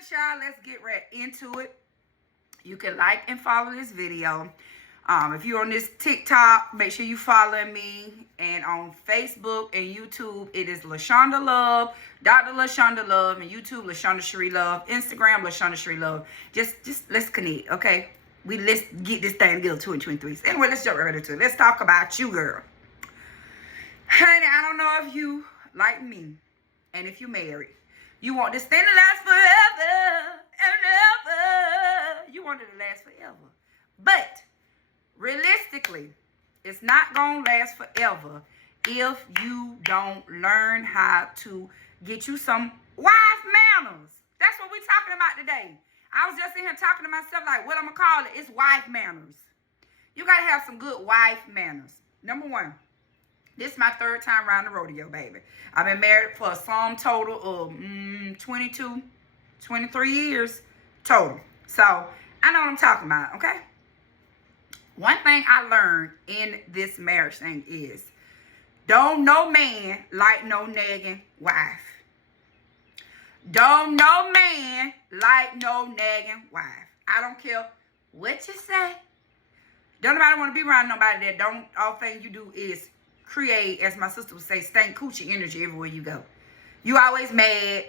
right, y'all, let's get right into it. You can like and follow this video. If you're on this TikTok, make sure you follow me. And on Facebook and YouTube, it is LaShonda Love, Dr. LaShonda Love, and YouTube, LaShonda Cherie Love, Instagram, LaShonda Cherie Love. Just let's connect, okay? Let's get this thing together, 2023. So anyway, let's jump right into it. Let's talk about you, girl. Honey, I don't know if you like me, and if you're married, you want this thing to last forever and ever. You want it to last forever. But realistically, it's not going to last forever if you don't learn how to get you some wife manners. That's what we're talking about today. I was just in here talking to myself like, what I'm going to call it? It's wife manners. You got to have some good wife manners. Number one, this is my third time around the rodeo, baby. I've been married for a sum total of 22, 23 years total. So I know what I'm talking about, okay? One thing I learned in this marriage thing is don't no man like no nagging wife. Don't no man like no nagging wife. I don't care what you say. Don't nobody want to be around nobody that don't, all thing you do is create, as my sister would say, stank coochie energy everywhere you go. You always mad.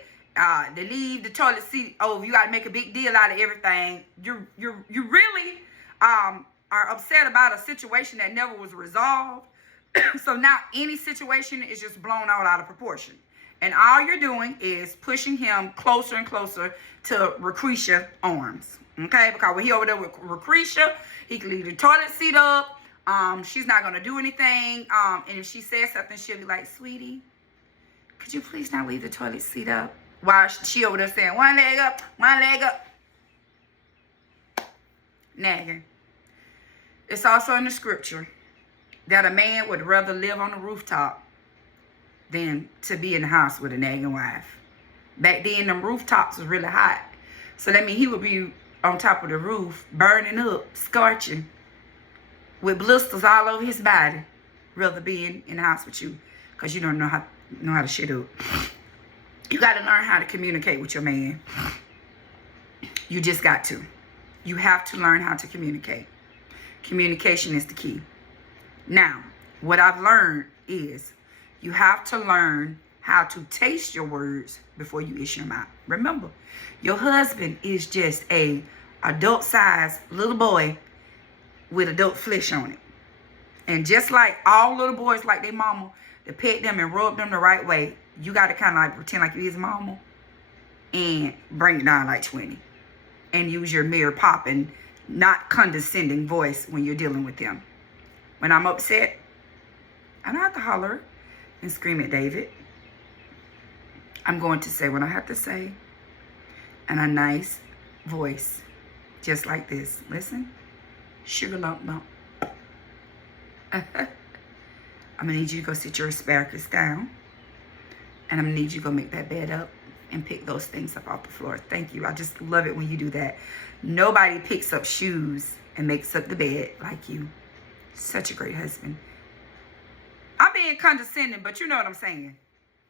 They leave the toilet seat over. You got to make a big deal out of everything. You really are upset about a situation that never was resolved. So now any situation is just blown out of proportion. And all you're doing is pushing him closer and closer to Lucretia arms. Okay? Because when he over there with Lucretia, he can leave the toilet seat up. She's not going to do anything. And if she says something, she'll be like, sweetie, could you please not leave the toilet seat up? While she over there saying, one leg up, one leg up. Nagging. It's also in the scripture that a man would rather live on the rooftop than to be in the house with a nagging wife. Back then, them rooftops was really hot. So that means he would be on top of the roof, burning up, scorching, with blisters all over his body, rather being in the house with you, because you don't know how to shit up. You got to learn how to communicate with your man. You just got to. You have to learn how to communicate. Communication is the key. Now, what I've learned is you have to learn how to taste your words before you issue them out. Remember, your husband is just a adult-sized little boy with adult flesh on it. And just like all little boys like their mama to pet them and rub them the right way, you got to kind of like pretend like you're his mama and bring it down like 20. And use your mirror popping, not condescending voice when you're dealing with them. When I'm upset, I don't have to holler and scream at David. I'm going to say what I have to say in a nice voice, just like this. Listen, sugar lump lump. I'm going to need you to go sit your asparagus down. And I'm going to need you to go make that bed up and pick those things up off the floor. Thank you. I just love it when you do that. Nobody picks up shoes and makes up the bed like you. Such a great husband. I'm being condescending, but you know what I'm saying.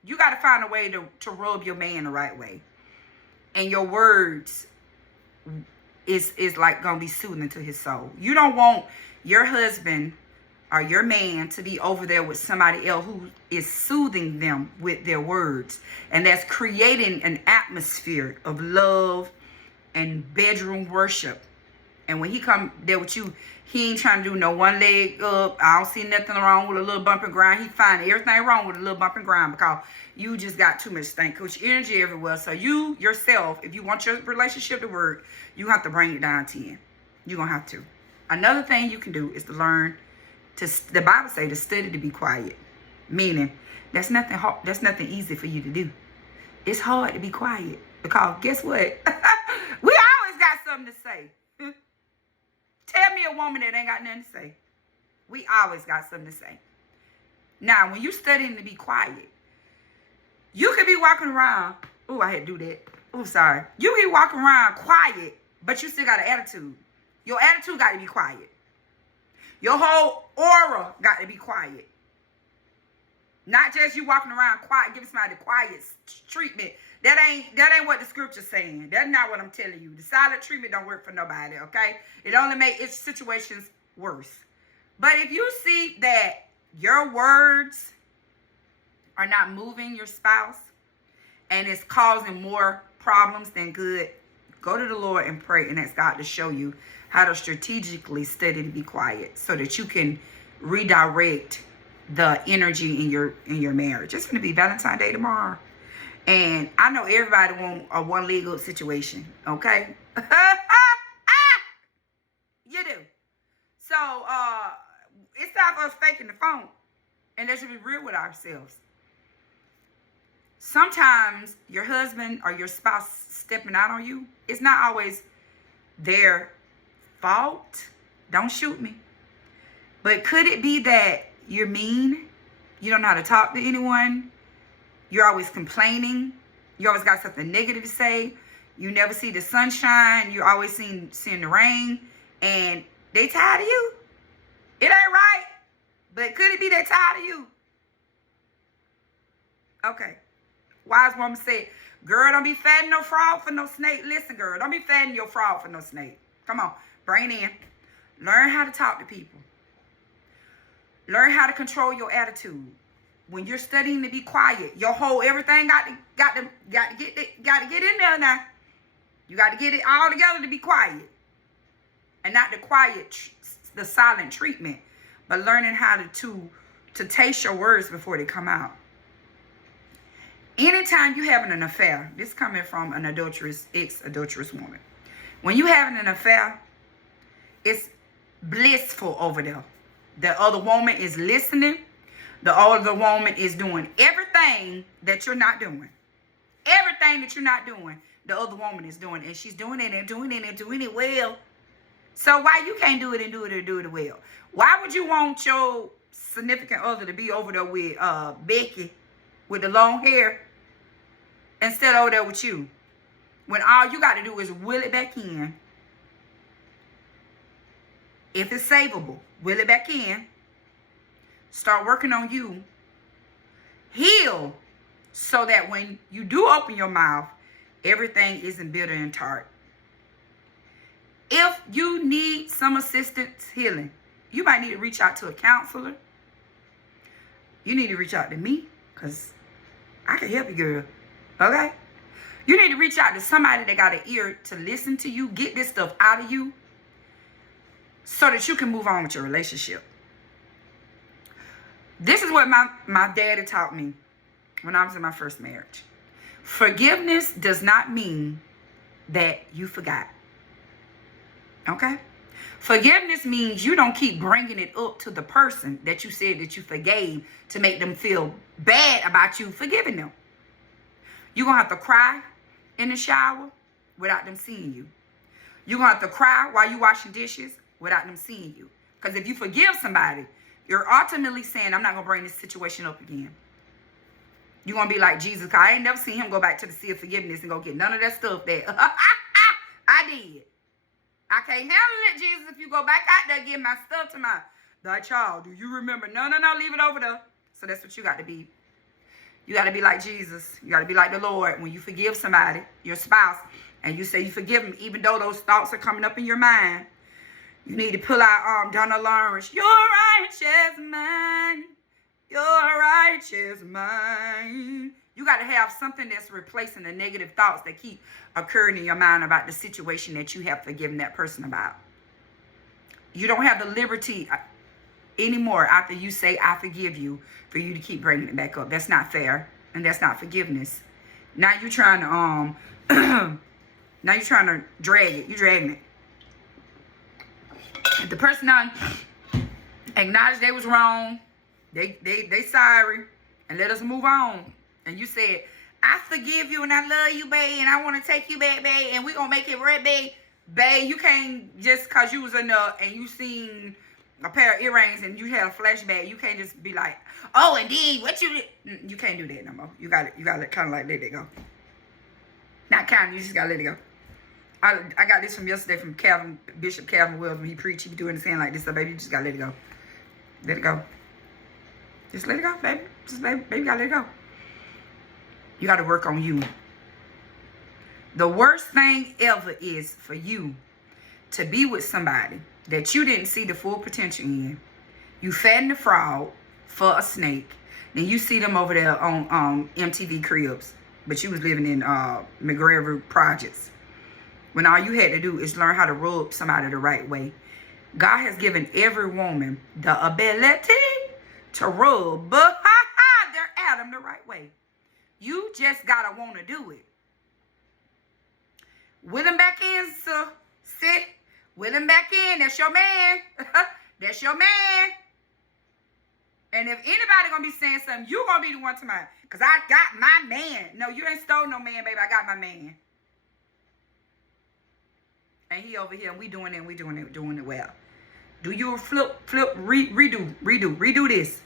You got to find a way to rub your man the right way. And your words is like going to be soothing to his soul. You don't want your husband or your man to be over there with somebody else who is soothing them with their words. And that's creating an atmosphere of love and bedroom worship. And when he come there with you, he ain't trying to do no one leg up. I don't see nothing wrong with a little bump and grind. He find everything wrong with a little bump and grind because you just got too much stank coochie energy everywhere. So you, yourself, if you want your relationship to work, you have to bring it down 10. You're going to have to. Another thing you can do is to learn the Bible say to study to be quiet. Meaning, that's nothing hard, that's nothing easy for you to do. It's hard to be quiet. Because guess what? We always got something to say. Tell me a woman that ain't got nothing to say. We always got something to say. Now, when you studying to be quiet, you could be walking around. Oh, I had to do that. Oh, sorry. You can be walking around quiet, but you still got an attitude. Your attitude got to be quiet. Your whole aura got to be quiet. Not just you walking around quiet, giving somebody the quiet treatment. That ain't what the scripture's saying. That's not what I'm telling you. The silent treatment don't work for nobody, okay? It only makes its situations worse. But if you see that your words are not moving your spouse and it's causing more problems than good, go to the Lord and pray and ask God to show you how to strategically study to be quiet so that you can redirect the energy in your marriage. It's going to be Valentine's Day tomorrow. And I know everybody want a one leg up situation, okay? You do. So, it's not us faking the phone. And let's be real with ourselves. Sometimes your husband or your spouse stepping out on you, it's not always their fault. Don't shoot me. But could it be that you're mean? You don't know how to talk to anyone? You're always complaining. You always got something negative to say. You never see the sunshine. You always seeing the rain. And they tired of you. It ain't right. But could it be they tired of you? Okay. Wise woman said, girl, don't be fattening no frog for no snake. Listen, girl, don't be fattening your frog for no snake. Come on. Bring it in. Learn how to talk to people. Learn how to control your attitude. When you're studying to be quiet, your whole everything got to get in there now. You got to get it all together to be quiet, and not the silent treatment, but learning how to taste your words before they come out. Anytime you having an affair, this coming from an ex-adulterous woman. When you having an affair, it's blissful over there. The other woman is listening. The other woman is doing everything that you're not doing. Everything that you're not doing, the other woman is doing. And she's doing it and doing it and doing it well. So why you can't do it and do it well? Why would you want your significant other to be over there with Becky with the long hair instead of over there with you? When all you got to do is will it back in. If it's savable, will it back in. Start working on you. Heal so that when you do open your mouth, everything isn't bitter and tart. If you need some assistance healing, you might need to reach out to a counselor. You need to reach out to me because I can help you, girl. Okay? You need to reach out to somebody that got an ear to listen to you, get this stuff out of you so that you can move on with your relationship. This is what my daddy taught me when I was in my first marriage. Forgiveness does not mean that you forgot. Okay? Forgiveness means you don't keep bringing it up to the person that you said that you forgave to make them feel bad about you forgiving them. You're going to have to cry in the shower without them seeing you. You're going to have to cry while you're washing dishes without them seeing you. Because if you forgive somebody, you're ultimately saying, I'm not going to bring this situation up again. You're going to be like Jesus, because I ain't never seen him go back to the sea of forgiveness and go get none of that stuff that I did. I can't handle it, Jesus, if you go back out there and give my stuff to thy child. Do you remember? No, leave it over there. So that's what you got to be. You got to be like Jesus. You got to be like the Lord. When you forgive somebody, your spouse, and you say you forgive them, even though those thoughts are coming up in your mind, you need to pull out Donna Lawrence. Your righteous mind. Your righteous mind. You got to have something that's replacing the negative thoughts that keep occurring in your mind about the situation that you have forgiven that person about. You don't have the liberty anymore after you say, I forgive you, for you to keep bringing it back up. That's not fair. And that's not forgiveness. Now you're trying to, now you're trying to drag it. You're dragging it. If the person acknowledged they was wrong, they sorry, and let us move on. And you said, I forgive you and I love you, babe, and I want to take you back, babe, and we're going to make it right, babe. Babe, you can't just because you was in there and you seen a pair of earrings and you had a flashback, you can't just be like, oh, indeed, what you did? You can't do that no more. You got to kind of like let it go. Not kind of, you just got to let it go. I got this from yesterday from Bishop Calvin Wells when he preached. He be doing his hand like this, so baby, you just got to let it go. Let it go. Just let it go, baby. Just baby, you gotta let it go. You gotta work on you. The worst thing ever is for you to be with somebody that you didn't see the full potential in. You fattened the frog for a snake. Then you see them over there on MTV Cribs. But you was living in McGregor Projects. When all you had to do is learn how to rub somebody the right way. God has given every woman the ability to rub their Adam the right way. You just gotta want to do it. Will him back in, sir. Sit. Will him back in. That's your man. That's your man. And if anybody gonna be saying something, you gonna be the one to mind. Because I got my man. No, you ain't stole no man, baby. I got my man. And he over here, and we doing it well. Do your flip, redo this.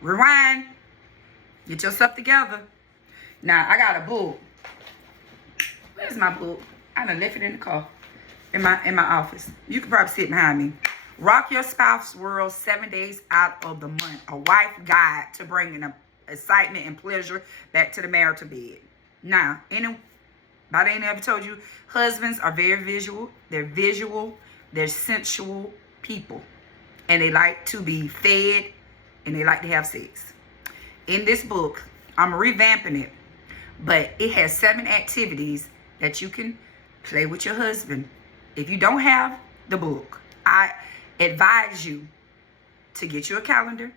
Rewind. Get yourself together. Now, I got a book. Where's my book? I done left it in the car. In my office. You can probably see it behind me. Rock Your Spouse World 7 Days Out of the Month. A wife guide to bringing excitement and pleasure back to the marital bed. Now, anybody ain't ever told you, husbands are very visual. They're visual. They're sensual people. And they like to be fed. And they like to have sex. In this book, I'm revamping it. But it has 7 activities that you can play with your husband. If you don't have the book, I advise you to get you a calendar.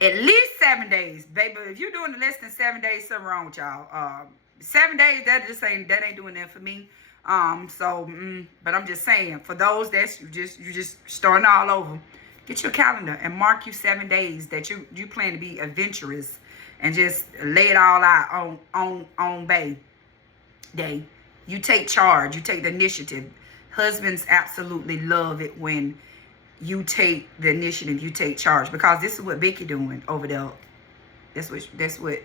At least 7 days, baby. If you're doing less than 7 days, something wrong with y'all. 7 days, that ain't doing that for me. But I'm just saying, for those that's you just starting all over, get your calendar and mark you 7 days that you plan to be adventurous and just lay it all out on Bay Day. You take charge. You take the initiative. Husbands absolutely love it when you take the initiative. You take charge, because this is what Becky doing over there. That's what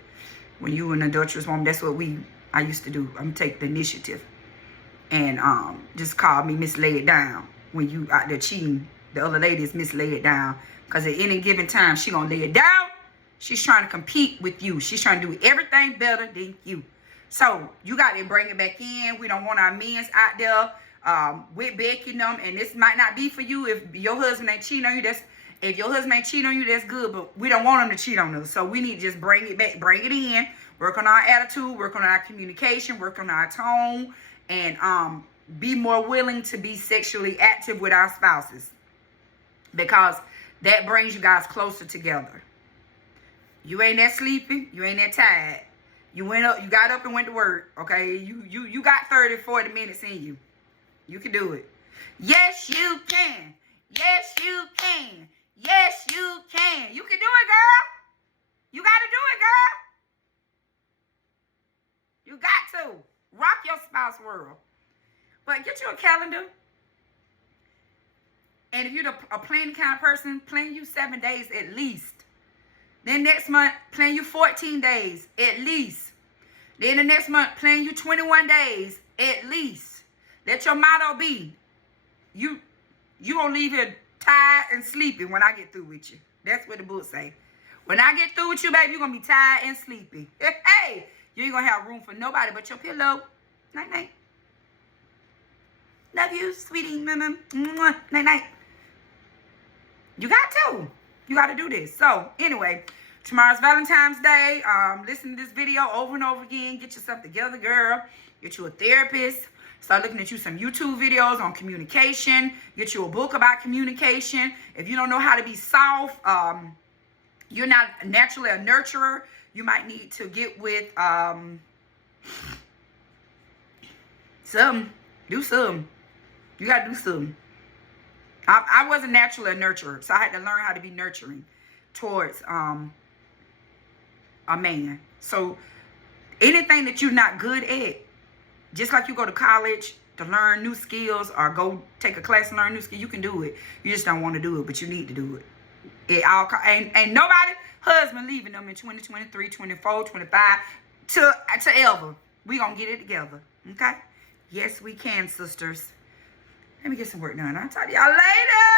when you an adulterous woman. That's what I used to do. I'm take the initiative and just call me Miss Lay It Down when you out there cheating. The other lady is Miss Lay It Down, because at any given time she gonna lay it down. She's trying to compete with you. She's trying to do everything better than you. So you got to bring it back in. We don't want our men out there with Becky and them. And this might not be for you if your husband ain't cheating on you. If your husband ain't cheating on you, that's good. But we don't want him to cheat on us. So we need to just bring it back, bring it in, work on our attitude, work on our communication, work on our tone, and be more willing to be sexually active with our spouses, because that brings you guys closer together. You ain't that sleepy. You ain't that tired. You got up and went to work, okay? You got 30, 40 minutes in you. You can do it. Yes, you can. Yes, you can. Yes, you can. You can do it, girl. You got to do it, girl. You got to. Rock your spouse world. But get you a calendar. And if you're a planning kind of person, plan you 7 days at least. Then next month, plan you 14 days at least. Then the next month, plan you 21 days at least. Let your motto be, you gonna leave here tired and sleepy when I get through with you. That's what the book say. When I get through with you, baby, you're gonna be tired and sleepy. Hey, you ain't gonna have room for nobody but your pillow. Night night. Love you, sweetie. Night night. You got to. You got to do this. So, anyway, tomorrow's Valentine's Day. Listen to this video over and over again. Get yourself together, girl. Get you a therapist. Start looking at you some YouTube videos on communication. Get you a book about communication. If you don't know how to be soft, you're not naturally a nurturer, you might need to get with do something. You got to do something. I wasn't naturally a nurturer, so I had to learn how to be nurturing towards a man. So anything that you're not good at, just like you go to college to learn new skills or go take a class and learn new skills, you can do it. You just don't want to do it, but you need to do it. Ain't nobody husband leaving them in 2023, 24, 25 to ever. We gonna get it together, okay? Yes, we can, sisters. Let me get some work done. I'll talk to y'all later.